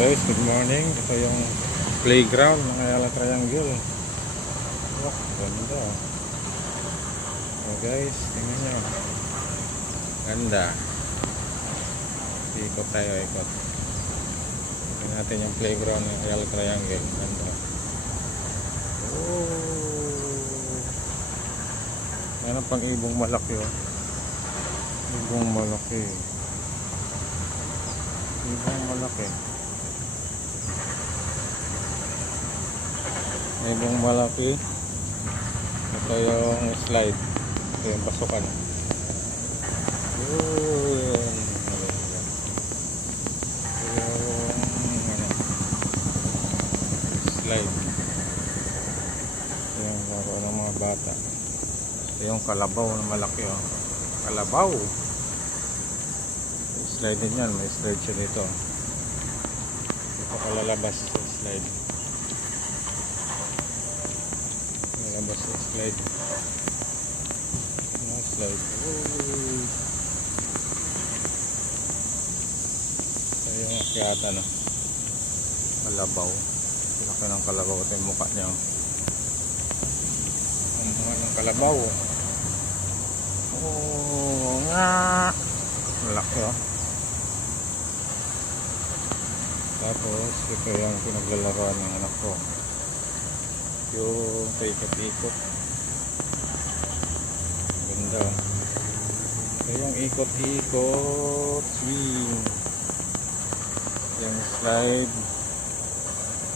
Guys, good morning. Ito yung playground ng Ayala Triangle. Wah, ganda. So guys, tingnan nyo. Ganda. Ikot tayo, ikot. Tingnan natin yung playground ng Ayala Triangle. Ganda. Oh. Meron pang ibong malaki, oh. Ibong malaki. Ibong malaki. Ibong malaki. Ito yung slide. Ito yung pasukan. Yun. Ito yung slide. Ito yung laro ng mga bata. Ito yung kalabaw na malaki, oh. Kalabaw. Slide din yan. May slide siya dito. Ito kalalabas sa slide. Lalabas sa slide. Slide. Oh. Ito yung akyatan, no? Kalabaw. Laki ng kalabaw. Ito yung mukha niya. Ang mukha ng kalabaw. Oh, nga. Malaki, oh. Tapos ito yung pinaglalaroan ng anak ko, yung paikot-ikot. Ganda. Ito yung ikot-ikot swing, yung slide.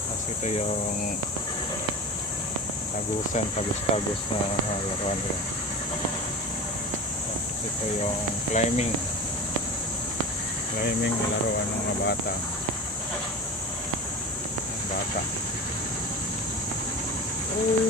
Tapos ito yung tagusan, tagus-tagus na laruan ko. Tapos ito yung climbing na laruan ng mga bata. Bata. Oh.